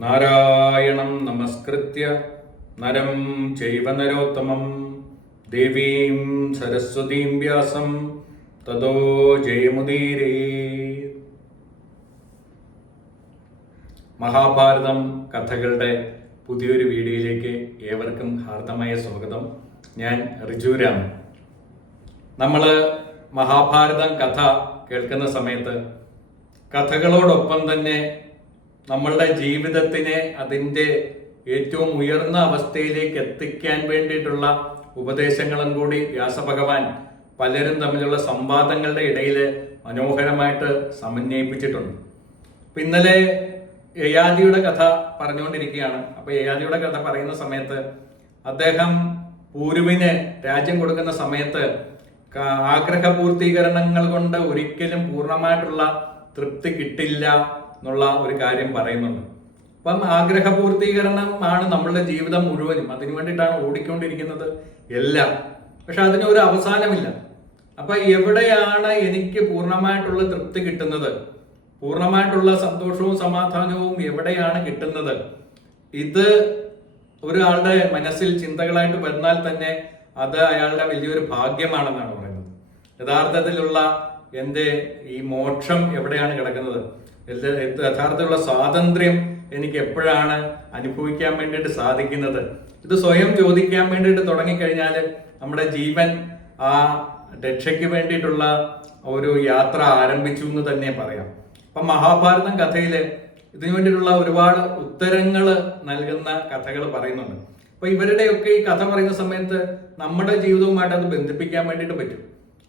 നാരായണം നമസ്കൃത്യ. നരം ചൈവ നരോത്തമം. ദേവീം സരസ്വതീം വ്യാസം. തതോ ജയമുദീരേ. മഹാഭാരതം കഥകളുടെ പുതിയൊരു വീഡിയോയിലേക്ക് ഏവർക്കും ഹാർദമായ സ്വാഗതം. ഞാൻ റിജുരാം നമ്മൾ മഹാഭാരതം കഥ കേൾക്കുന്ന സമയത്ത് കഥകളോടൊപ്പം തന്നെ നമ്മളുടെ ജീവിതത്തിനെ അതിന്റെ ഏറ്റവും ഉയർന്ന അവസ്ഥയിലേക്ക് എത്തിക്കാൻ വേണ്ടിയിട്ടുള്ള ഉപദേശങ്ങളും കൂടി വ്യാസഭഗവാൻ പലരും തമ്മിലുള്ള സംവാദങ്ങളുടെ ഇടയിൽ മനോഹരമായിട്ട് സമന്വയിപ്പിച്ചിട്ടുണ്ട്. അപ്പം ഇന്നലെ യയാദിയുടെ കഥ പറഞ്ഞുകൊണ്ടിരിക്കുകയാണ്. അപ്പോൾ യയാദിയുടെ കഥ പറയുന്ന സമയത്ത് അദ്ദേഹം പൂരുവിന് രാജ്യം കൊടുക്കുന്ന സമയത്ത് ആഗ്രഹ പൂർത്തീകരണങ്ങൾ കൊണ്ട് ഒരിക്കലും പൂർണമായിട്ടുള്ള തൃപ്തി കിട്ടില്ല. എന്നുള്ള ഒരു കാര്യം പറയുന്നുണ്ട്. അപ്പം ആഗ്രഹപൂർത്തീകരണമാണ് നമ്മളുടെ ജീവിതം മുഴുവനും. അതിനു വേണ്ടിയിട്ടാണ് ഓടിക്കൊണ്ടിരിക്കുന്നത് എല്ലാം. പക്ഷെ അതിന് ഒരു അവസാനമില്ല. അപ്പൊ എവിടെയാണ് എനിക്ക് പൂർണമായിട്ടുള്ള തൃപ്തി കിട്ടുന്നത്? പൂർണമായിട്ടുള്ള സന്തോഷവും സമാധാനവും എവിടെയാണ് കിട്ടുന്നത്? ഇത് ഒരാളുടെ മനസ്സിൽ ചിന്തകളായിട്ട് വന്നാൽ തന്നെ അത് അയാളുടെ വലിയൊരു ഭാഗ്യമാണെന്നാണ് പറയുന്നത്. യഥാർത്ഥത്തിലുള്ള എന്റെ ഈ മോക്ഷം എവിടെയാണ് കിടക്കുന്നത്? യഥാർത്ഥത്തിലുള്ള സ്വാതന്ത്ര്യം എനിക്ക് എപ്പോഴാണ് അനുഭവിക്കാൻ വേണ്ടിയിട്ട് സാധിക്കുന്നത്? ഇത് സ്വയം ചോദിക്കാൻ വേണ്ടിയിട്ട് തുടങ്ങിക്കഴിഞ്ഞാൽ നമ്മുടെ ജീവൻ ആ രക്ഷയ്ക്ക് വേണ്ടിയിട്ടുള്ള ഒരു യാത്ര ആരംഭിച്ചു എന്ന് തന്നെ പറയാം. അപ്പൊ മഹാഭാരതം കഥയിൽ ഇതിനു വേണ്ടിയിട്ടുള്ള ഒരുപാട് ഉത്തരങ്ങൾ നൽകുന്ന കഥകൾ പറയുന്നുണ്ട്. അപ്പൊ ഇവരുടെയൊക്കെ ഈ കഥ പറയുന്ന സമയത്ത് നമ്മുടെ ജീവിതവുമായിട്ട് അത് ബന്ധിപ്പിക്കാൻ വേണ്ടിയിട്ട് പറ്റും.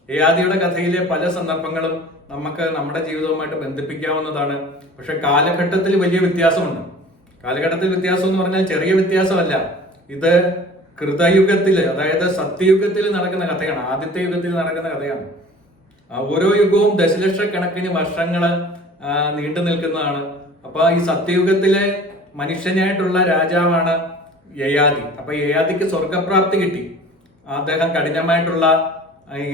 ഏയാദിയുടെ കഥയിലെ പല സന്ദർഭങ്ങളും നമുക്ക് നമ്മുടെ ജീവിതവുമായിട്ട് ബന്ധിപ്പിക്കാവുന്നതാണ്. പക്ഷെ കാലഘട്ടത്തിൽ വലിയ വ്യത്യാസമുണ്ട്. കാലഘട്ടത്തിൽ വ്യത്യാസം എന്ന് പറഞ്ഞാൽ ചെറിയ വ്യത്യാസമല്ല. ഇത് കൃതയുഗത്തിൽ അതായത് സത്യയുഗത്തിൽ നടക്കുന്ന കഥയാണ്. ആദ്യത്തെ യുഗത്തിൽ നടക്കുന്ന കഥയാണ്. ഓരോ യുഗവും ദശലക്ഷക്കണക്കിന് വർഷങ്ങൾ നീണ്ടു നിൽക്കുന്നതാണ്. അപ്പൊ ഈ സത്യയുഗത്തിലെ മനുഷ്യനായിട്ടുള്ള രാജാവാണ് യയാതി. അപ്പൊ യയാതിക്ക് സ്വർഗപ്രാപ്തി കിട്ടി. അദ്ദേഹം കഠിനമായിട്ടുള്ള ഈ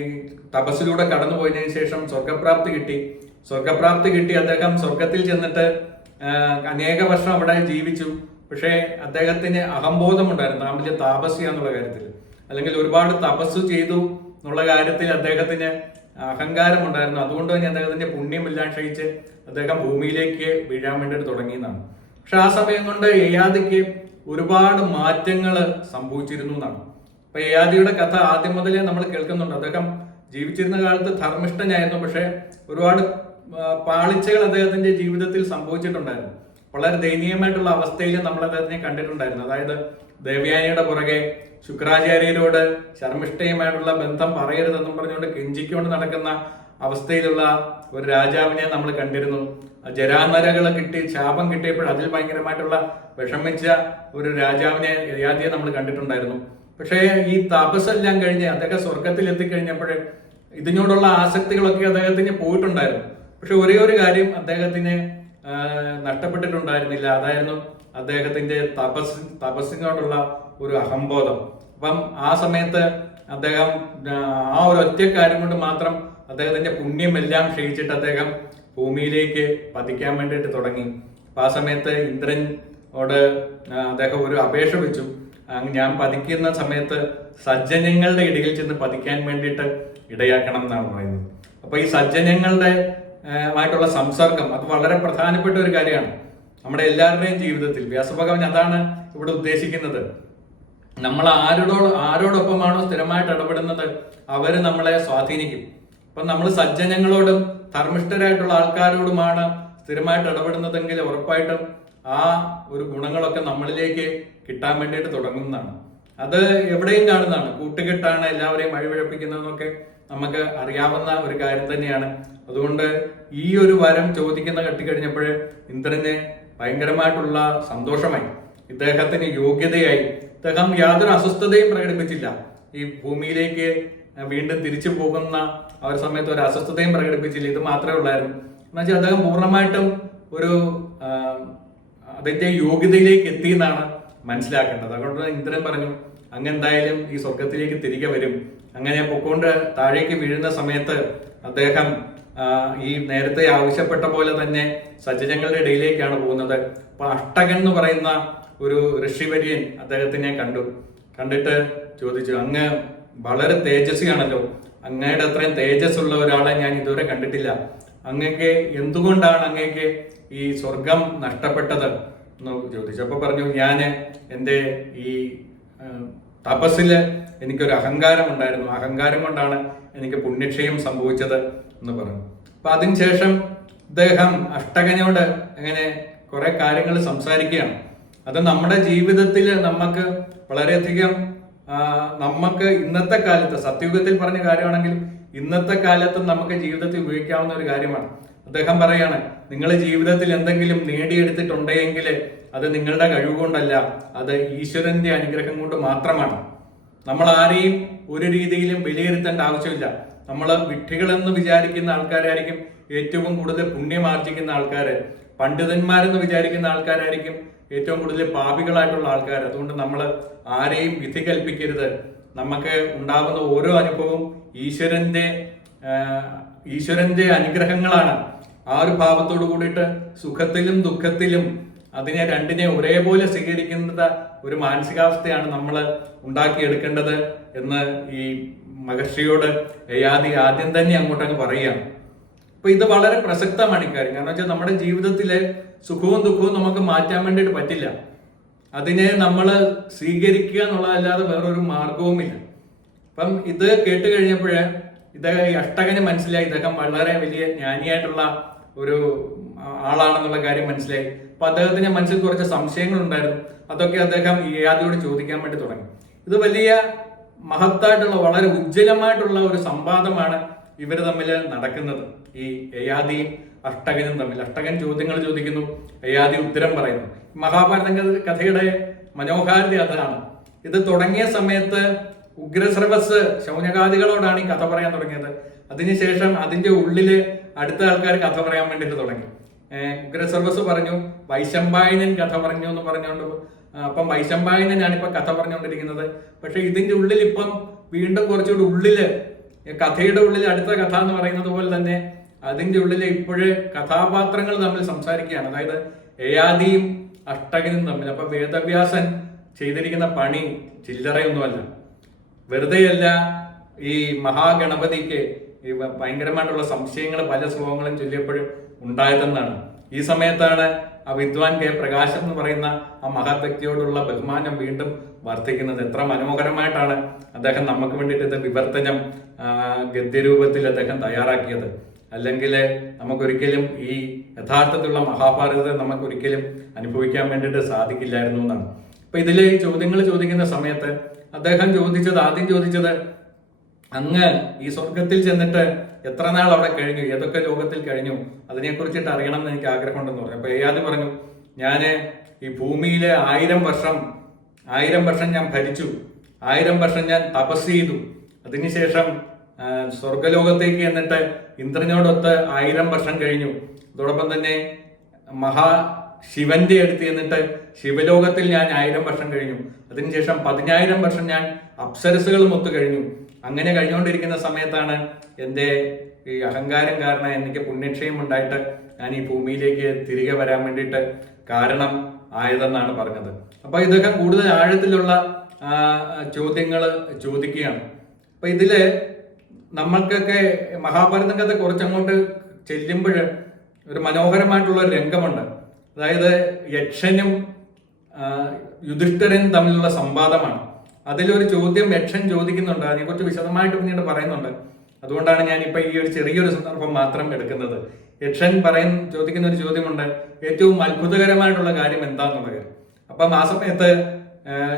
തപസ്സിലൂടെ കടന്നു പോയതിനു ശേഷം സ്വർഗപ്രാപ്തി കിട്ടി. സ്വർഗപ്രാപ്തി കിട്ടി അദ്ദേഹം സ്വർഗത്തിൽ ചെന്നിട്ട് അനേക വർഷം അവിടെ ജീവിച്ചു. പക്ഷേ അദ്ദേഹത്തിന് അഹംബോധമുണ്ടായിരുന്നു താൻ വലിയ താപസ്യ എന്നുള്ള കാര്യത്തിൽ. അല്ലെങ്കിൽ ഒരുപാട് തപസ് ചെയ്തു എന്നുള്ള കാര്യത്തിൽ അദ്ദേഹത്തിന് അഹങ്കാരം ഉണ്ടായിരുന്നു അതുകൊണ്ട് തന്നെ അദ്ദേഹത്തിന്റെ പുണ്യമെല്ലാം ക്ഷയിച്ച് അദ്ദേഹം ഭൂമിയിലേക്ക് വീഴാൻ വേണ്ടിയിട്ട് തുടങ്ങിയെന്നാണ്. പക്ഷെ ആ സമയം കൊണ്ട് യയാദിക്ക് ഒരുപാട് മാറ്റങ്ങൾ സംഭവിച്ചിരുന്നു എന്നാണ്. അപ്പൊ ഏയാദിയുടെ കഥ ആദ്യം മുതലേ നമ്മൾ കേൾക്കുന്നുണ്ട്. അദ്ദേഹം ജീവിച്ചിരുന്ന കാലത്ത് ധർമ്മിഷ്ഠനായിരുന്നു. പക്ഷെ ഒരുപാട് പാളിച്ചകൾ അദ്ദേഹത്തിന്റെ ജീവിതത്തിൽ സംഭവിച്ചിട്ടുണ്ടായിരുന്നു. വളരെ ദയനീയമായിട്ടുള്ള അവസ്ഥയിൽ നമ്മൾ അദ്ദേഹത്തിനെ കണ്ടിട്ടുണ്ടായിരുന്നു. അതായത് ദേവ്യാനിയുടെ പുറകെ ശുക്രാചാര്യരോട് ശർമ്മിഷ്ഠയുമായിട്ടുള്ള ബന്ധം പറയരുതെന്നും പറഞ്ഞുകൊണ്ട് കെഞ്ചിക്കൊണ്ട് നടക്കുന്ന അവസ്ഥയിലുള്ള ഒരു രാജാവിനെ നമ്മൾ കണ്ടിരുന്നു. ജരാനരകൾ കിട്ടി ശാപം കിട്ടിയപ്പോൾ അതിൽ ഭയങ്കരമായിട്ടുള്ള വിഷമിച്ച ഒരു രാജാവിനെ യാദിയെ നമ്മൾ കണ്ടിട്ടുണ്ടായിരുന്നു. പക്ഷേ ഈ തപസ്സെല്ലാം കഴിഞ്ഞ് അദ്ദേഹം സ്വർഗത്തിൽ എത്തിക്കഴിഞ്ഞപ്പോൾ ഇതിനോടുള്ള ആസക്തികളൊക്കെ അദ്ദേഹത്തിന് പോയിട്ടുണ്ടായിരുന്നു. പക്ഷെ ഒരേ ഒരു കാര്യം അദ്ദേഹത്തിന് നഷ്ടപ്പെട്ടിട്ടുണ്ടായിരുന്നില്ല. അതായിരുന്നു അദ്ദേഹത്തിന്റെ തപസ് തപസ്സിനോടുള്ള ഒരു അഹംബോധം. അപ്പം ആ സമയത്ത് അദ്ദേഹം ആ, ഒരു ഒറ്റ കാര്യം കൊണ്ട് മാത്രം അദ്ദേഹത്തിന്റെ പുണ്യമെല്ലാം ക്ഷയിച്ചിട്ട് അദ്ദേഹം ഭൂമിയിലേക്ക് പതിക്കാൻ വേണ്ടിയിട്ട് തുടങ്ങി. അപ്പൊ ആ സമയത്ത് ഇന്ദ്രനോട് അദ്ദേഹം ഒരു അപേക്ഷ വെച്ചു. ഞാൻ പതിക്കുന്ന സമയത്ത് സജ്ജനങ്ങളുടെ ഇടയിൽ ചെന്ന് പതിക്കാൻ വേണ്ടിയിട്ട് ഇടയാക്കണം എന്നാണ് പറയുന്നത്. അപ്പൊ ഈ സജ്ജനങ്ങളുടെ ആയിട്ടുള്ള സംസർഗം അത് വളരെ പ്രധാനപ്പെട്ട ഒരു കാര്യമാണ്. നമ്മുടെ എല്ലാവരുടെയും ജീവിതത്തിൽ വ്യാസഭഗവൻ അതാണ് ഇവിടെ ഉദ്ദേശിക്കുന്നത്. നമ്മൾ ആരോടോ ആരോടൊപ്പമാണോ സ്ഥിരമായിട്ട് ഇടപെടുന്നത് അവർ നമ്മളെ സ്വാധീനിക്കും. അപ്പൊ നമ്മൾ സജ്ജനങ്ങളോടും ധർമ്മിഷ്ഠരായിട്ടുള്ള ആൾക്കാരോടുമാണ് സ്ഥിരമായിട്ട് ഇടപെടുന്നതെങ്കിൽ ഉറപ്പായിട്ടും ആ ഒരു ഗുണങ്ങളൊക്കെ നമ്മളിലേക്ക് കിട്ടാൻ വേണ്ടിയിട്ട് തുടങ്ങുന്നതാണ്. അത് എവിടെയും കാണുന്നതാണ്. കൂട്ടുകെട്ടാണ് എല്ലാവരെയും വഴിപിഴപ്പിക്കുന്നതെന്നൊക്കെ നമുക്ക് അറിയാവുന്ന ഒരു കാര്യം തന്നെയാണ്. അതുകൊണ്ട് ഈ ഒരു വരം ചോദിക്കുന്ന കെട്ടിക്കഴിഞ്ഞപ്പോൾ ഇന്ദ്രന് ഭയങ്കരമായിട്ടുള്ള സന്തോഷമായി. ഇദ്ദേഹത്തിന് യോഗ്യതയായി. ഇദ്ദേഹം യാതൊരു അസ്വസ്ഥതയും പ്രകടിപ്പിച്ചില്ല. ഈ ഭൂമിയിലേക്ക് വീണ്ടും തിരിച്ചു പോകുന്ന ആ ഒരു സമയത്ത് ഒരു അസ്വസ്ഥതയും പ്രകടിപ്പിച്ചില്ല. ഇത് മാത്രമേ ഉള്ളായിരുന്നു. എന്നുവെച്ചാൽ അദ്ദേഹം പൂർണമായിട്ടും ഒരു അതിന്റെ യോഗ്യതയിലേക്ക് എത്തി എന്നാണ് മനസ്സിലാക്കേണ്ടത്. അതുകൊണ്ട് ഇന്ദ്രൻ പറഞ്ഞു അങ്ങ് എന്തായാലും ഈ സ്വർഗത്തിലേക്ക് തിരികെ വരും. അങ്ങനെ പൊക്കോണ്ട് താഴേക്ക് വീഴുന്ന സമയത്ത് അദ്ദേഹം ഈ നേരത്തെ ആവശ്യപ്പെട്ട പോലെ തന്നെ സജ്ജനങ്ങളുടെ ഇടയിലേക്കാണ് പോകുന്നത്. അപ്പൊ അഷ്ടകൻ എന്ന് പറയുന്ന ഒരു ഋഷിവര്യൻ അദ്ദേഹത്തിനെ കണ്ടു. കണ്ടിട്ട് ചോദിച്ചു അങ്ങ് വളരെ തേജസ്വിയാണല്ലോ. അങ്ങയുടെ അത്രയും തേജസ് ഉള്ള ഒരാളെ ഞാൻ ഇതുവരെ കണ്ടിട്ടില്ല. അങ്ങക്ക് എന്തുകൊണ്ടാണ് അങ്ങക്ക് ഈ സ്വർഗം നഷ്ടപ്പെട്ടത്? ചോദിച്ചു. അപ്പൊ പറഞ്ഞു ഞാൻ എന്റെ ഈ തപസ്സിൽ എനിക്കൊരു അഹങ്കാരം ഉണ്ടായിരുന്നു. അഹങ്കാരം കൊണ്ടാണ് എനിക്ക് പുണ്യക്ഷയം സംഭവിച്ചത് എന്ന് പറഞ്ഞു. അപ്പൊ അതിനുശേഷം ഇദ്ദേഹം അഷ്ടകനോട് അങ്ങനെ കുറേ കാര്യങ്ങൾ സംസാരിക്കുകയാണ്. അത് നമ്മുടെ ജീവിതത്തിൽ നമുക്ക് വളരെയധികം നമുക്ക് ഇന്നത്തെ കാലത്ത് സത്യയുഗത്തിൽ പറഞ്ഞ കാര്യമാണെങ്കിൽ ഇന്നത്തെ കാലത്ത് നമുക്ക് ജീവിതത്തിൽ ഉപയോഗിക്കാവുന്ന ഒരു കാര്യമാണ്. അദ്ദേഹം പറയാണ് നിങ്ങൾ ജീവിതത്തിൽ എന്തെങ്കിലും നേടിയെടുത്തിട്ടുണ്ടെങ്കിൽ അത് നിങ്ങളുടെ കഴിവുകൊണ്ടല്ല അത് ഈശ്വരന്റെ അനുഗ്രഹം കൊണ്ട് മാത്രമാണ്. നമ്മൾ ആരെയും ഒരു രീതിയിലും വിലയിരുത്തേണ്ട ആവശ്യമില്ല. നമ്മൾ വിഡ്ഢികളെന്ന് വിചാരിക്കുന്ന ആൾക്കാരായിരിക്കും ഏറ്റവും കൂടുതൽ പുണ്യമാർജിക്കുന്ന ആൾക്കാർ പണ്ഡിതന്മാരെന്ന് വിചാരിക്കുന്ന ആൾക്കാരായിരിക്കും ഏറ്റവും കൂടുതൽ പാപികളായിട്ടുള്ള ആൾക്കാർ. അതുകൊണ്ട് നമ്മൾ ആരെയും വിധി കൽപ്പിക്കരുത്. നമുക്ക് ഉണ്ടാകുന്ന ഓരോ അനുഭവവും ഈശ്വരന്റെ ഈശ്വരന്റെ അനുഗ്രഹങ്ങളാണ്. ആ ഒരു ഭാവത്തോട് കൂടിയിട്ട് സുഖത്തിലും ദുഃഖത്തിലും അതിനെ രണ്ടിനെ ഒരേപോലെ സ്വീകരിക്കുന്ന ഒരു മാനസികാവസ്ഥയാണ് നമ്മൾ ഉണ്ടാക്കിയെടുക്കേണ്ടത് എന്ന് ഈ മഹർഷിയോട് യയാതി ആദ്യം തന്നെ അങ്ങോട്ടങ്ങ് പറയുകയാണ്. അപ്പൊ ഇത് വളരെ പ്രസക്തമാണ് ഇക്കാര്യം. കാരണം വെച്ചാൽ നമ്മുടെ ജീവിതത്തിലെ സുഖവും ദുഃഖവും നമുക്ക് മാറ്റാൻ വേണ്ടിയിട്ട് പറ്റില്ല. അതിനെ നമ്മൾ സ്വീകരിക്കുക എന്നുള്ളതല്ലാതെ വേറൊരു മാർഗവുമില്ല. അപ്പം ഇത് കേട്ട് കഴിഞ്ഞപ്പോഴ് ഇദ്ദേഹം ഈ അഷ്ടകന് മനസ്സിലായി. ഇദ്ദേഹം വളരെ വലിയ ജ്ഞാനിയായിട്ടുള്ള ഒരു ആളാണെന്നുള്ള കാര്യം മനസ്സിലായി. അപ്പൊ അദ്ദേഹത്തിന്റെ മനസ്സിൽ കുറച്ച് സംശയങ്ങൾ ഉണ്ടായിരുന്നു അതൊക്കെ അദ്ദേഹം യാദിയോട് ചോദിക്കാൻ വേണ്ടി തുടങ്ങി. ഇത് വലിയ മഹത്തായിട്ടുള്ള വളരെ ഉജ്ജ്വലമായിട്ടുള്ള ഒരു സംവാദമാണ് ഇവർ തമ്മിൽ നടക്കുന്നത്. ഈ യയാദിയും അഷ്ടകനും തമ്മിൽ. അഷ്ടകൻ ചോദ്യങ്ങൾ ചോദിക്കുന്നു യയാദി ഉത്തരം പറയുന്നു. മഹാഭാരത കഥ- കഥയുടെ മനോഹാരിത അതാണ്. ഇത് തുടങ്ങിയ സമയത്ത് ഉഗ്രസ്രവസ് ശൗനകാദികളോടാണ് ഈ കഥ പറയാൻ തുടങ്ങിയത്. അതിനുശേഷം അതിന്റെ ഉള്ളിൽ അടുത്ത ആൾക്കാർ കഥ പറയാൻ വേണ്ടിയിട്ട് തുടങ്ങി. ഉഗ്രസർവസ് പറഞ്ഞു വൈശമ്പായനൻ കഥ പറഞ്ഞു എന്ന് പറഞ്ഞുകൊണ്ട് അപ്പം വൈശമ്പായനനാണ് ഇപ്പൊ കഥ പറഞ്ഞുകൊണ്ടിരിക്കുന്നത് പക്ഷെ ഇതിന്റെ ഉള്ളിൽ ഇപ്പം വീണ്ടും കുറച്ചുകൂടി ഉള്ളിൽ കഥയുടെ ഉള്ളിൽ അടുത്ത കഥ എന്ന് പറയുന്നത് പോലെ തന്നെ അതിന്റെ ഉള്ളിലെ ഇപ്പോഴ് കഥാപാത്രങ്ങൾ തമ്മിൽ സംസാരിക്കുകയാണ്. അതായത് ഏയാദിയും അഷ്ടകനും തമ്മിൽ. അപ്പൊ വേദവ്യാസൻ ചെയ്തിരിക്കുന്ന പണി ചില്ലറയൊന്നുമല്ല. വെറുതെയല്ല ഈ മഹാഗണപതിക്ക് ഈ ഭയങ്കരമായിട്ടുള്ള സംശയങ്ങൾ പല ശ്ലോകങ്ങളും ചൊല്ലിയപ്പോഴും ഉണ്ടായതെന്നാണ്. ഈ സമയത്താണ് ആ വിദ്വാൻ കെ പ്രകാശം എന്ന് പറയുന്ന ആ മഹത് വ്യക്തിയോടുള്ള ബഹുമാനം വീണ്ടും വർദ്ധിക്കുന്നത്. എത്ര മനോഹരമായിട്ടാണ് അദ്ദേഹം നമുക്ക് വേണ്ടിയിട്ട് ഇത് വിവർത്തനം ഗദ്യരൂപത്തിൽ അദ്ദേഹം തയ്യാറാക്കിയത്. അല്ലെങ്കിൽ നമുക്കൊരിക്കലും ഈ യഥാർത്ഥത്തിലുള്ള മഹാഭാരതത്തെ നമുക്കൊരിക്കലും അനുഭവിക്കാൻ വേണ്ടിയിട്ട് സാധിക്കില്ലായിരുന്നു എന്നാണ്. അപ്പൊ ഇതിലെ ഈ ചോദ്യങ്ങൾ ചോദിക്കുന്ന സമയത്ത് അദ്ദേഹം ചോദിച്ചത് ആദ്യം ചോദിച്ചത് അങ്ങ് ഈ സ്വർഗത്തിൽ ചെന്നിട്ട് എത്ര നാൾ അവിടെ കഴിഞ്ഞു? ഏതൊക്കെ ലോകത്തിൽ കഴിഞ്ഞു? അതിനെക്കുറിച്ചിട്ട് അറിയണം എന്ന് എനിക്ക് ആഗ്രഹമുണ്ടെന്ന് പറഞ്ഞു. അപ്പൊ ഏയാദ് പറഞ്ഞു ഞാൻ ഈ ഭൂമിയിലെ ആയിരം വർഷം ആയിരം വർഷം ഞാൻ ഭരിച്ചു. ആയിരം വർഷം ഞാൻ തപസ് ചെയ്തു. അതിനുശേഷം സ്വർഗലോകത്തേക്ക് എന്നിട്ട് ഇന്ദ്രനോടൊത്ത് ആയിരം വർഷം കഴിഞ്ഞു. അതോടൊപ്പം തന്നെ മഹാ ശിവന്റെ അടുത്ത് ചെന്നിട്ട് ശിവലോകത്തിൽ ഞാൻ ആയിരം വർഷം കഴിഞ്ഞു. അതിനുശേഷം പതിനായിരം വർഷം ഞാൻ അപ്സരസുകൾ ഒത്തു കഴിഞ്ഞു. അങ്ങനെ കഴിഞ്ഞുകൊണ്ടിരിക്കുന്ന സമയത്താണ് എന്റെ ഈ അഹങ്കാരം കാരണം എനിക്ക് പുണ്യക്ഷയം ഉണ്ടായിട്ട് ഞാൻ ഈ ഭൂമിയിലേക്ക് തിരികെ വരാൻ വേണ്ടിയിട്ട് കാരണം ആയതെന്നാണ് പറഞ്ഞത്. അപ്പൊ ഇതൊക്കെ കൂടുതൽ ആഴത്തിലുള്ള ചോദ്യങ്ങൾ ചോദിക്കുകയാണ്. അപ്പൊ ഇതിൽ നമ്മൾക്കൊക്കെ മഹാഭാരത കഥ കുറച്ചങ്ങോട്ട് ചെല്ലുമ്പോൾ ഒരു മനോഹരമായിട്ടുള്ള ഒരു രംഗമുണ്ട്. അതായത് യക്ഷനും യുധിഷ്ഠരനും തമ്മിലുള്ള സംവാദമാണ്. അതിലൊരു ചോദ്യം യക്ഷൻ ചോദിക്കുന്നുണ്ട്. അതിനെ അതിനെക്കുറിച്ച് വിശദമായിട്ട് പിന്നീട് പറയുന്നുണ്ട്. അതുകൊണ്ടാണ് ഞാൻ ഇപ്പൊ ഈ ഒരു ചെറിയൊരു സന്ദർഭം മാത്രം എടുക്കുന്നത്. യക്ഷൻ പറയുന്ന ചോദിക്കുന്ന ഒരു ചോദ്യമുണ്ട്. ഏറ്റവും അത്ഭുതകരമായിട്ടുള്ള കാര്യം എന്താണെന്നുള്ളത് അപ്പം ആ സമയത്ത്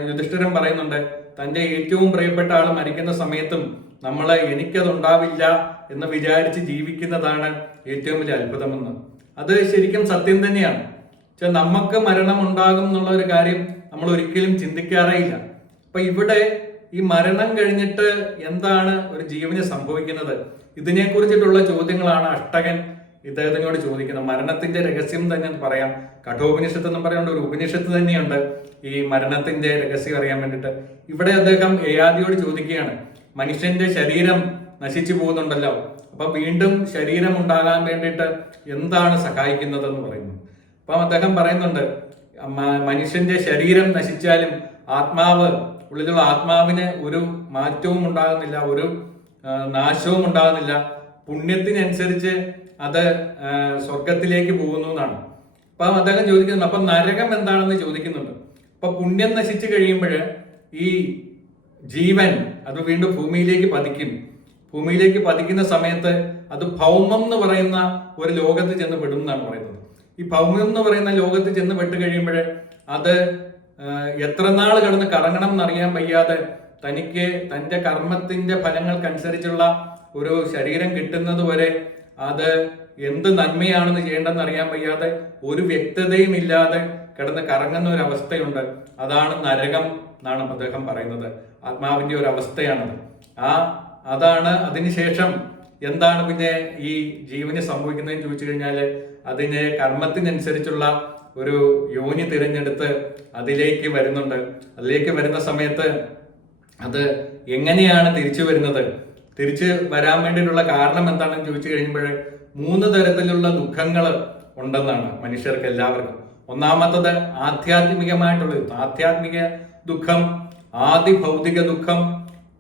യുധിഷ്ഠിരൻ പറയുന്നുണ്ട് തന്റെ ഏറ്റവും പ്രിയപ്പെട്ട ആൾ മരിക്കുന്ന സമയത്തും നമ്മൾ എനിക്കതുണ്ടാവില്ല എന്ന് വിചാരിച്ച് ജീവിക്കുന്നതാണ് ഏറ്റവും വലിയ അത്ഭുതമെന്ന്. അത് ശരിക്കും സത്യം തന്നെയാണ്. പക്ഷെ നമുക്ക് മരണം ഉണ്ടാകും എന്നുള്ള ഒരു കാര്യം നമ്മൾ ഒരിക്കലും ചിന്തിക്കാറേ ഇല്ല അപ്പൊ ഇവിടെ ഈ മരണം കഴിഞ്ഞിട്ട് എന്താണ് ഒരു ജീവന് സംഭവിക്കുന്നത്? ഇതിനെ കുറിച്ചിട്ടുള്ള ചോദ്യങ്ങളാണ് അഷ്ടകൻ ഇദ്ദേഹത്തിനോട് ചോദിക്കുന്നത്. മരണത്തിന്റെ രഹസ്യം തന്നെ പറയാം. കഠോപനിഷത്ത് എന്ന് പറയുന്ന ഒരു ഉപനിഷത്ത് തന്നെയുണ്ട് ഈ മരണത്തിന്റെ രഹസ്യം അറിയാൻ വേണ്ടിട്ട് ഇവിടെ അദ്ദേഹം ഏയാദിയോട് ചോദിക്കുകയാണ് മനുഷ്യന്റെ ശരീരം നശിച്ചു പോകുന്നുണ്ടല്ലോ അപ്പൊ വീണ്ടും ശരീരം ഉണ്ടാകാൻ വേണ്ടിയിട്ട് എന്താണ് സഹായിക്കുന്നതെന്ന് പറയുന്നു. അപ്പം അദ്ദേഹം പറയുന്നുണ്ട് മനുഷ്യന്റെ ശരീരം നശിച്ചാലും ആത്മാവ് ഉള്ളിലുള്ള ആത്മാവിന് ഒരു മാറ്റവും ഉണ്ടാകുന്നില്ല ഒരു നാശവും ഉണ്ടാകുന്നില്ല. പുണ്യത്തിനനുസരിച്ച് അത് സ്വർഗത്തിലേക്ക് പോകുന്നു എന്നാണ് അപ്പൊ അദ്ദേഹം ചോദിക്കുന്നു അപ്പൊ നരകം എന്താണെന്ന് ചോദിക്കുന്നുണ്ട്. അപ്പൊ പുണ്യം നശിച്ചു കഴിയുമ്പോൾ ഈ ജീവൻ അത് വീണ്ടും ഭൂമിയിലേക്ക് പതിക്കും. ഭൂമിയിലേക്ക് പതിക്കുന്ന സമയത്ത് അത് ഭൗമം എന്ന് പറയുന്ന ഒരു ലോകത്ത് ചെന്ന് പെടും എന്നാണ് പറയുന്നത്. ഈ ഭൗമം എന്ന് പറയുന്ന ലോകത്ത് ചെന്ന് പെട്ട് കഴിയുമ്പോൾ അത് എത്ര നാൾ കിടന്ന് കറങ്ങണം എന്നറിയാൻ വയ്യാതെ തനിക്ക് തന്റെ കർമ്മത്തിന്റെ ഫലങ്ങൾക്കനുസരിച്ചുള്ള ഒരു ശരീരം കിട്ടുന്നത് വരെ അത് എന്ത് നന്മയാണെന്ന് ചെയ്യേണ്ടെന്ന് അറിയാൻ വയ്യാതെ ഒരു വ്യക്തതയും ഇല്ലാതെ കിടന്ന് കറങ്ങുന്ന ഒരു അവസ്ഥയുണ്ട്. അതാണ് നരകം എന്നാണ് അദ്ദേഹം പറയുന്നത്. ആത്മാവിന്റെ ഒരു അവസ്ഥയാണത്. ആ അതാണ് അതിനുശേഷം എന്താണ് പിന്നെ ഈ ജീവന് സംഭവിക്കുന്നതെന്ന് ചോദിച്ചു കഴിഞ്ഞാൽ അതിന് കർമ്മത്തിനനുസരിച്ചുള്ള ഒരു യോനി തിരഞ്ഞെടുത്ത് അതിലേക്ക് വരുന്നുണ്ട്. അതിലേക്ക് വരുന്ന സമയത്ത് അത് എങ്ങനെയാണ് തിരിച്ചു വരുന്നത്? തിരിച്ച് വരാൻ വേണ്ടിയിട്ടുള്ള കാരണം എന്താണെന്ന് ചോദിച്ചു കഴിയുമ്പോൾ മൂന്ന് തരത്തിലുള്ള ദുഃഖങ്ങൾ ഉണ്ടെന്നാണ് മനുഷ്യർക്ക് എല്ലാവർക്കും. ഒന്നാമത്തത് ആധ്യാത്മികമായിട്ടുള്ള ദുഃഖം. ആധ്യാത്മിക ദുഃഖം ആദി ഭൗതിക ദുഃഖം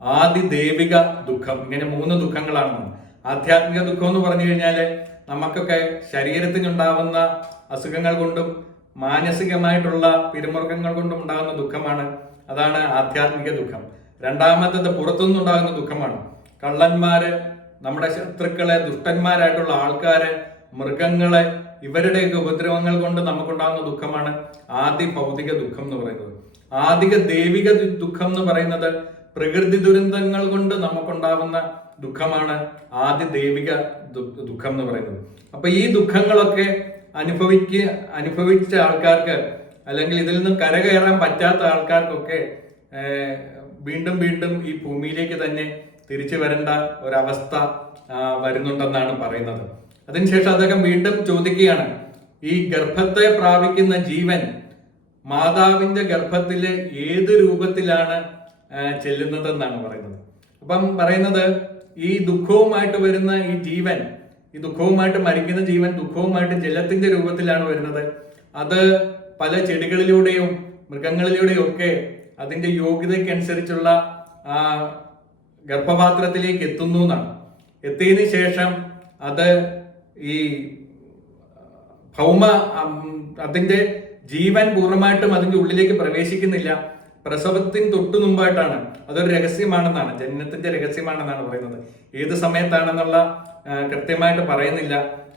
ആദി ദൈവിക ദുഃഖം. ഇങ്ങനെ മൂന്ന് ദുഃഖങ്ങളാണ്. ആധ്യാത്മിക ദുഃഖം എന്ന് പറഞ്ഞു കഴിഞ്ഞാൽ നമുക്കൊക്കെ ശരീരത്തിനുണ്ടാവുന്ന അസുഖങ്ങൾ കൊണ്ടും മാനസികമായിട്ടുള്ള പിരിമുറുക്കങ്ങൾ കൊണ്ടും ഉണ്ടാകുന്ന ദുഃഖമാണ്. അതാണ് ആധ്യാത്മിക ദുഃഖം. രണ്ടാമത്തത് പുറത്തുനിന്നുണ്ടാകുന്ന ദുഃഖമാണ്. കള്ളന്മാര് നമ്മുടെ ശത്രുക്കളെ ദുഷ്ടന്മാരായിട്ടുള്ള ആൾക്കാരെ മൃഗങ്ങളെ ഇവരുടെയൊക്കെ ഉപദ്രവങ്ങൾ കൊണ്ട് നമുക്കുണ്ടാകുന്ന ദുഃഖമാണ് ആദ്യ ഭൗതിക ദുഃഖം എന്ന് പറയുന്നത്. ആദ്യ ദൈവിക ദുഃഖം എന്ന് പറയുന്നത് പ്രകൃതി ദുരന്തങ്ങൾ കൊണ്ട് നമുക്കുണ്ടാവുന്ന ദുഃഖമാണ് ആദ്യ ദൈവിക ദുഃഖം എന്ന് പറയുന്നത്. അപ്പൊ ഈ ദുഃഖങ്ങളൊക്കെ അനുഭവിക്ക അനുഭവിച്ച ആൾക്കാർക്ക് അല്ലെങ്കിൽ ഇതിൽ നിന്ന് കരകയറാൻ പറ്റാത്ത ആൾക്കാർക്കൊക്കെ വീണ്ടും വീണ്ടും ഈ ഭൂമിയിലേക്ക് തന്നെ തിരിച്ചു വരേണ്ട ഒരവസ്ഥ വരുന്നുണ്ടെന്നാണ് പറയുന്നത്. അതിനുശേഷം അദ്ദേഹം വീണ്ടും ചോദിക്കുകയാണ് ഈ ഗർഭത്തെ പ്രാപിക്കുന്ന ജീവൻ മാതാവിന്റെ ഗർഭത്തിലെ ഏത് രൂപത്തിലാണ് ചെല്ലുന്നതെന്നാണ് പറയുന്നത്. അപ്പം പറയുന്നത് ഈ ദുഃഖവുമായിട്ട് വരുന്ന ഈ ജീവൻ ഈ ദുഃഖവുമായിട്ട് മരിക്കുന്ന ജീവൻ ദുഃഖവുമായിട്ട് ജലത്തിന്റെ രൂപത്തിലാണ് വരുന്നത്. അത് പല ചെടികളിലൂടെയും മൃഗങ്ങളിലൂടെയും ഒക്കെ അതിന്റെ യോഗ്യതയ്ക്കനുസരിച്ചുള്ള ആ ഗർഭപാത്രത്തിലേക്ക് എത്തുന്നു എന്നാണ്. എത്തിയതിന് ശേഷം അത് ഈ ഭൗമ അതിന്റെ ജീവൻ പൂർണമായിട്ടും അതിന്റെ ഉള്ളിലേക്ക് പ്രവേശിക്കുന്നില്ല. പ്രസവത്തിന് തൊട്ടു മുമ്പായിട്ടാണ്. അതൊരു രഹസ്യമാണെന്നാണ്. ജനനത്തിന്റെ രഹസ്യമാണെന്നാണ് പറയുന്നത്. ഏത് സമയത്താണെന്നുള്ള കൃത്യമായിട്ട് പറയുന്നില്ല.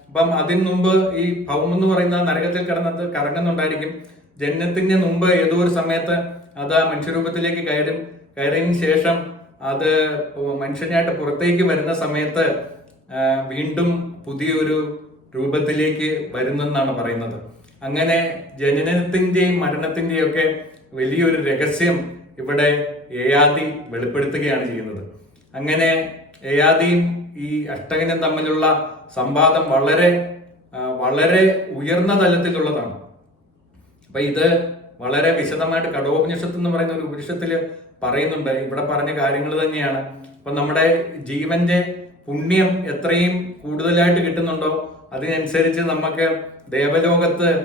അപ്പം അതിന് മുമ്പ് ഈ ഭൗമം എന്ന് പറയുന്ന നരകത്തിൽ കിടന്നത് കറങ്ങുന്നുണ്ടായിരിക്കും. ജനനത്തിന് മുമ്പ് ഏതോ ഒരു സമയത്ത് അത് ആ മനുഷ്യരൂപത്തിലേക്ക് കയറും കയറിയതിന് ശേഷം അത് മനുഷ്യനായിട്ട് പുറത്തേക്ക് വരുന്ന സമയത്ത് വീണ്ടും പുതിയൊരു രൂപത്തിലേക്ക് വരുന്നെന്നാണ് പറയുന്നത്. അങ്ങനെ ജനനത്തിന്റെയും മരണത്തിന്റെയും ഒക്കെ വലിയൊരു രഹസ്യം ഇവിടെ ഏയാദി വെളിപ്പെടുത്തുകയാണ് ചെയ്യുന്നത്. അങ്ങനെ ഏയാദിയും ഈ അഷ്ടകനും തമ്മിലുള്ള സംവാദം വളരെ വളരെ ഉയർന്ന തലത്തിലുള്ളതാണ്. അപ്പൊ ഇത് വളരെ വിശദമായിട്ട് കടോപനിഷത്ത് എന്ന് പറയുന്ന ഒരു ഉപനിഷത്തിൽ പറയുന്നുണ്ട്. ഇവിടെ പറഞ്ഞ കാര്യങ്ങൾ തന്നെയാണ്. അപ്പൊ നമ്മുടെ ജീവന്റെ പുണ്യം എത്രയും കൂടുതലായിട്ട് കിട്ടുന്നുണ്ടോ അതിനനുസരിച്ച് നമുക്ക് ദേവലോകത്ത്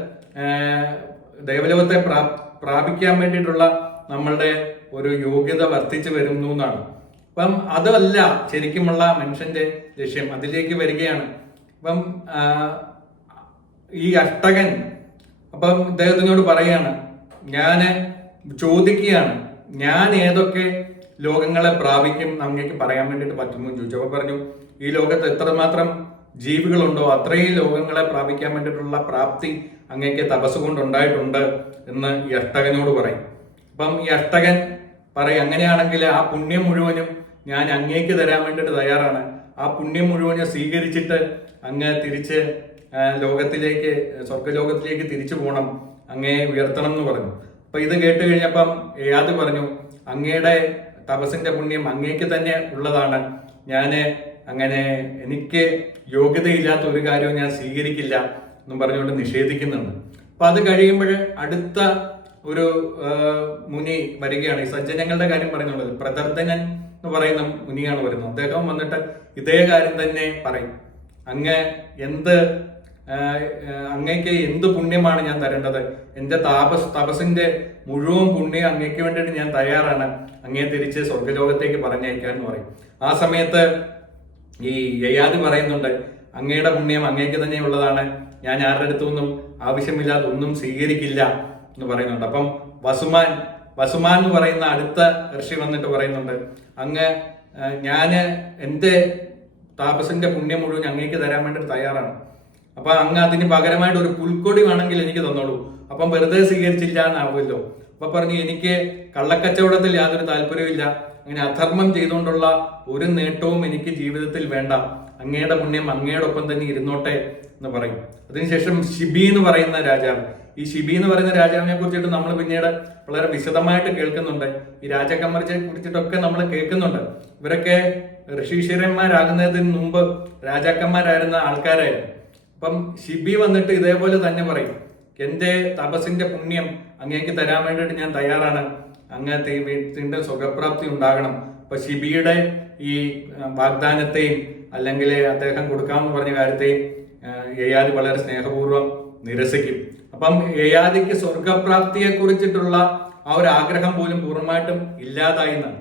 ദേവലോകത്തെ പ്രാ- പ്രാപിക്കാൻ വേണ്ടിയിട്ടുള്ള നമ്മളുടെ ഒരു യോഗ്യത വർദ്ധിച്ചു വരുന്നു എന്നാണ്. അപ്പം അതല്ല ശരിക്കുമുള്ള മനുഷ്യന്റെ ലക്ഷ്യം. അതിലേക്ക് വരികയാണ്. അപ്പം ഈ അഷ്ടകൻ അപ്പം ഇദ്ദേഹത്തിനോട് പറയാണ് ഞാൻ ചോദിക്കുകയാണ് ഞാൻ ഏതൊക്കെ ലോകങ്ങളെ പ്രാപിക്കും അങ്ങേക്ക് പറയാൻ വേണ്ടിയിട്ട് പറ്റുമോ ചോദിച്ചു. അപ്പൊ പറഞ്ഞു ഈ ലോകത്ത് എത്രമാത്രം ജീവികളുണ്ടോ? അത്രയും ലോകങ്ങളെ പ്രാപിക്കാൻ വേണ്ടിയിട്ടുള്ള പ്രാപ്തി അങ്ങേക്ക് തപസ് കൊണ്ടുണ്ടായിട്ടുണ്ട് എന്ന് ഈ അഷ്ടകനോട് പറയും. അപ്പം ഈ അഷ്ടകൻ പറയും അങ്ങനെയാണെങ്കിൽ ആ പുണ്യം മുഴുവനും ഞാൻ അങ്ങേക്ക് തരാൻ വേണ്ടിയിട്ട് തയ്യാറാണ്. ആ പുണ്യം മുഴുവനും സ്വീകരിച്ചിട്ട് അങ്ങ് തിരിച്ച് ലോകത്തിലേക്ക് സ്വർഗലോകത്തിലേക്ക് തിരിച്ചു പോകണം. അങ്ങേ ഉയർത്തണം എന്ന് പറഞ്ഞു. അപ്പൊ ഇത് കേട്ട് കഴിഞ്ഞപ്പം ഏയാദ് പറഞ്ഞു അങ്ങയുടെ തപസിന്റെ പുണ്യം അങ്ങേക്ക് തന്നെ ഉള്ളതാണ്. ഞാൻ അങ്ങനെ എനിക്ക് യോഗ്യതയില്ലാത്ത ഒരു കാര്യവും ഞാൻ സ്വീകരിക്കില്ല എന്നും പറഞ്ഞുകൊണ്ട് നിഷേധിക്കുന്നുണ്ട്. അപ്പൊ അത് കഴിയുമ്പോൾ അടുത്ത ഒരു മുനി വരികയാണ്. ഈ സജ്ജനങ്ങളുടെ കാര്യം പറയുന്നുള്ളത് പ്രദർദനൻ എന്ന് പറയുന്ന മുനിയാണ് വരുന്നത്. അദ്ദേഹം വന്നിട്ട് ഇതേ കാര്യം തന്നെ പറയും. അങ്ങ് എന്ത് ആ, എന്ത് പുണ്യമാണ് ഞാൻ തരേണ്ടത്? എന്റെ താപസ് തപസിന്റെ മുഴുവൻ പുണ്യം അങ്ങേക്ക് വേണ്ടിയിട്ട് ഞാൻ തയ്യാറാണ്. അങ്ങേ തിരിച്ച് സ്വർഗലോകത്തേക്ക് പറഞ്ഞയക്കാൻ എന്ന് പറയും. ആ സമയത്ത് ഈ യയാതി പറയുന്നുണ്ട് അങ്ങയുടെ പുണ്യം അങ്ങേക്ക് തന്നെ ഉള്ളതാണ് ഞാൻ ആരുടെ അടുത്തൊന്നും ആവശ്യമില്ലാതെ ഒന്നും സ്വീകരിക്കില്ല എന്ന് പറയുന്നുണ്ട്. അപ്പം വസുമാൻ വസുമാൻ എന്ന് പറയുന്ന അടുത്ത ഋഷി വന്നിട്ട് പറയുന്നുണ്ട് അങ്ങ് ഞാൻ എന്റെ താപസിന്റെ പുണ്യം മുഴുവൻ അങ്ങേക്ക് തരാൻ വേണ്ടി തയ്യാറാണ്. അപ്പൊ അങ്ങ് അതിന് പകരമായിട്ട് ഒരു പുൽക്കൊടി വേണമെങ്കിൽ എനിക്ക് തന്നോളൂ. അപ്പം വെറുതെ സ്വീകരിച്ചില്ല എന്നാവുമല്ലോ അപ്പൊ പറഞ്ഞു എനിക്ക് കള്ളക്കച്ചവടത്തിൽ യാതൊരു താല്പര്യമില്ല അങ്ങനെ അധർമ്മം ചെയ്തുകൊണ്ടുള്ള ഒരു നേട്ടവും എനിക്ക് ജീവിതത്തിൽ വേണ്ട. അങ്ങയുടെ പുണ്യം അങ്ങയോടൊപ്പം തന്നെ ഇരുന്നോട്ടെ എന്ന് പറയും. അതിനുശേഷം ഷിബി എന്ന് പറയുന്ന രാജാവ്. ഈ ഷിബി എന്ന് പറയുന്ന രാജാവിനെ കുറിച്ചിട്ട് നമ്മൾ പിന്നീട് വളരെ വിശദമായിട്ട് കേൾക്കുന്നുണ്ട്. ഈ രാജകമ്മറിനെ കുറിച്ചിട്ടൊക്കെ നമ്മൾ കേൾക്കുന്നുണ്ട്. ഇവരൊക്കെ ഋഷീശ്വരന്മാരാകുന്നതിന് മുമ്പ് രാജാക്കന്മാരായിരുന്ന ആൾക്കാരായിരുന്നു. അപ്പം ഷിബി വന്നിട്ട് ഇതേപോലെ തന്നെ പറയും. എന്റെ തപസിന്റെ പുണ്യം അങ്ങേക്ക് തരാൻ വേണ്ടിയിട്ട് ഞാൻ തയ്യാറാണ്. അങ്ങനത്തെ വീട്ടിന്റെ സുഖപ്രാപ്തി ഉണ്ടാകണം. അപ്പൊ ഷിബിയുടെ ഈ വാഗ്ദാനത്തെയും അല്ലെങ്കിൽ അദ്ദേഹം കൊടുക്കാമെന്ന് പറഞ്ഞ കാര്യത്തെയും ഏയാദി വളരെ സ്നേഹപൂർവം നിരസിക്കും. അപ്പം ഏയാദിക്ക് സ്വർഗപ്രാപ്തിയെ കുറിച്ചിട്ടുള്ള ആ ഒരു ആഗ്രഹം പോലും പൂർണമായിട്ടും ഇല്ലാതായി എന്നാണ്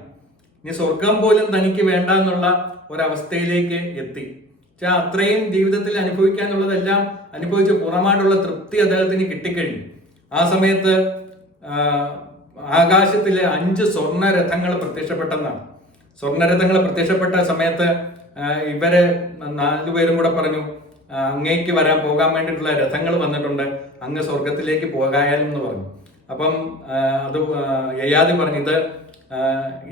ഇനി സ്വർഗം പോലും തനിക്ക് വേണ്ട എന്നുള്ള ഒരവസ്ഥയിലേക്ക് എത്തി. പക്ഷെ അത്രയും ജീവിതത്തിൽ അനുഭവിക്കാനുള്ളതെല്ലാം അനുഭവിച്ച് പൂർണമായിട്ടുള്ള തൃപ്തി അദ്ദേഹത്തിന് കിട്ടിക്കഴിഞ്ഞു. ആ സമയത്ത് ആകാശത്തിലെ അഞ്ച് സ്വർണ രഥങ്ങൾ പ്രത്യക്ഷപ്പെട്ടെന്നാണ്. സ്വർണരഥങ്ങൾ പ്രത്യക്ഷപ്പെട്ട സമയത്ത് ഇവരെ നാലുപേരും കൂടെ പറഞ്ഞു അങ്ങേക്ക് വരാൻ പോകാൻ വേണ്ടിയിട്ടുള്ള രഥങ്ങൾ വന്നിട്ടുണ്ട് അങ്ങ് സ്വർഗത്തിലേക്ക് പോകായാലും എന്ന് പറഞ്ഞു. അപ്പം അത് ആ, യയാതി പറഞ്ഞു ഇത്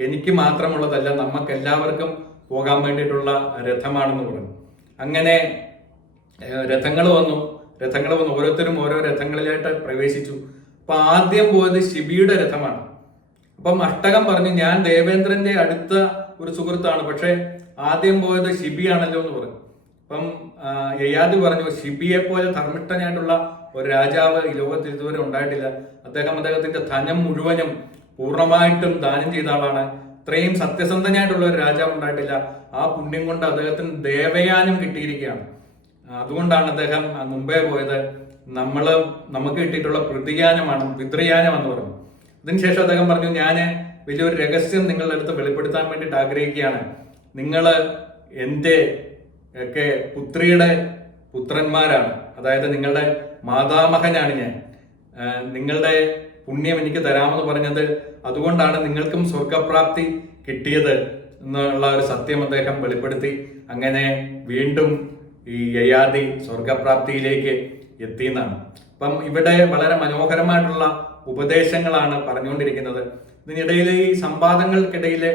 എനിക്ക് മാത്രമുള്ളതല്ല നമുക്ക് എല്ലാവർക്കും പോകാൻ വേണ്ടിയിട്ടുള്ള രഥമാണെന്ന് പറഞ്ഞു. അങ്ങനെ രഥങ്ങൾ വന്നു. രഥങ്ങൾ വന്നു. ഓരോരുത്തരും ഓരോ രഥങ്ങളിലായിട്ട് പ്രവേശിച്ചു. അപ്പൊ ആദ്യം പോയത് ശിബിയുടെ രഥമാണ്. അപ്പം അഷ്ടകം പറഞ്ഞു ഞാൻ ദേവേന്ദ്രന്റെ അടുത്ത ഒരു സുഹൃത്താണ് പക്ഷെ ആദ്യം പോയത് ശിബിയാണല്ലോ എന്ന് പറഞ്ഞു. അപ്പം യയാതി പറഞ്ഞു ശിബിയെ പോലെ ധർമ്മിഷ്ഠനായിട്ടുള്ള ഒരു രാജാവ് ഈ ലോകത്തിൽ ഇതുവരെ ഉണ്ടായിട്ടില്ല. അദ്ദേഹം അദ്ദേഹത്തിന്റെ ധനം മുഴുവനും പൂർണമായിട്ടും ദാനം ചെയ്ത ആളാണ്. ഇത്രയും സത്യസന്ധനായിട്ടുള്ള ഒരു രാജാവ് ഉണ്ടായിട്ടില്ല. ആ പുണ്യം കൊണ്ട് അദ്ദേഹത്തിന് ദേവയാനം കിട്ടിയിരിക്കുകയാണ്. അതുകൊണ്ടാണ് അദ്ദേഹം മുമ്പേ പോയത്. നമ്മൾ നമുക്ക് കിട്ടിയിട്ടുള്ള പ്രതിയാനമാണ് പിതൃയാനം എന്ന് പറഞ്ഞു അതിനുശേഷം അദ്ദേഹം പറഞ്ഞു ഞാൻ വലിയൊരു രഹസ്യം നിങ്ങളുടെ അടുത്ത് വെളിപ്പെടുത്താൻ വേണ്ടിയിട്ട് ആഗ്രഹിക്കുകയാണ്. നിങ്ങൾ എന്റെ ഒക്കെ പുത്രിയുടെ പുത്രന്മാരാണ്. അതായത് നിങ്ങളുടെ മാതാമഹനാണ് ഞാൻ. നിങ്ങളുടെ പുണ്യം എനിക്ക് തരാമെന്ന് പറഞ്ഞത് അതുകൊണ്ടാണ് നിങ്ങൾക്കും സ്വർഗപ്രാപ്തി കിട്ടിയത് എന്നുള്ള ഒരു സത്യം അദ്ദേഹം വെളിപ്പെടുത്തി. അങ്ങനെ വീണ്ടും ഈ യയാതി സ്വർഗപ്രാപ്തിയിലേക്ക് എത്തിയെന്നാണ്. അപ്പം ഇവിടെ വളരെ മനോഹരമായിട്ടുള്ള ഉപദേശങ്ങളാണ് പറഞ്ഞുകൊണ്ടിരിക്കുന്നത്. ഇതിനിടയിൽ ഈ സംവാദങ്ങൾക്കിടയിലെ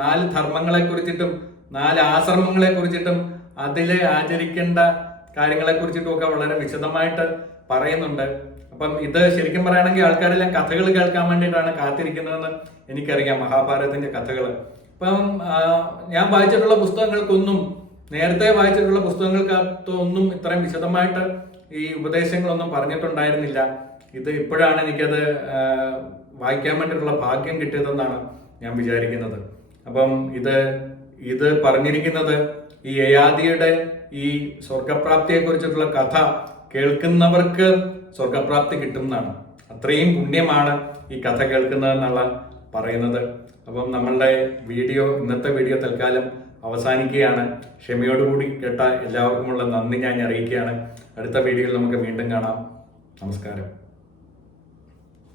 നാല് ധർമ്മങ്ങളെ കുറിച്ചിട്ടും നാല് ആശ്രമങ്ങളെ കുറിച്ചിട്ടും അതിലെ ആചരിക്കേണ്ട കാര്യങ്ങളെ കുറിച്ചിട്ടും ഒക്കെ വളരെ വിശദമായിട്ട് പറയുന്നുണ്ട്. അപ്പം ഇത് ശരിക്കും പറയുകയാണെങ്കിൽ ആൾക്കാരെല്ലാം കഥകൾ കേൾക്കാൻ വേണ്ടിയിട്ടാണ് കാത്തിരിക്കുന്നതെന്ന് എനിക്കറിയാം മഹാഭാരതത്തിന്റെ കഥകൾ. അപ്പം ഞാൻ വായിച്ചിട്ടുള്ള പുസ്തകങ്ങൾക്കൊന്നും നേരത്തെ വായിച്ചിട്ടുള്ള പുസ്തകങ്ങൾക്കകത്തൊന്നും ഇത്രയും വിശദമായിട്ട് ഈ ഉപദേശങ്ങളൊന്നും പറഞ്ഞിട്ടുണ്ടായിരുന്നില്ല. ഇത് ഇപ്പോഴാണ് എനിക്കത് വായിക്കാൻ വേണ്ടിയിട്ടുള്ള ഭാഗ്യം കിട്ടിയതെന്നാണ് ഞാൻ വിചാരിക്കുന്നത്. അപ്പം ഇത് ഇത് പറഞ്ഞിരിക്കുന്നത് ഈ യയാദിയുടെ ഈ സ്വർഗപ്രാപ്തിയെ കുറിച്ചിട്ടുള്ള കഥ കേൾക്കുന്നവർക്ക് സ്വർഗപ്രാപ്തി കിട്ടുന്നതാണ് അത്രയും പുണ്യമാണ് ഈ കഥ കേൾക്കുന്നതെന്നുള്ള പറയുന്നത്. അപ്പം നമ്മളുടെ വീഡിയോ ഇന്നത്തെ വീഡിയോ തൽക്കാലം അവസാനിക്കുകയാണ്. ക്ഷമയോടുകൂടി കേട്ട എല്ലാവർക്കുമുള്ള നന്ദി ഞാൻ അറിയിക്കുകയാണ്. അടുത്ത വീഡിയോയിൽ നമുക്ക് വീണ്ടും കാണാം. നമസ്കാരം.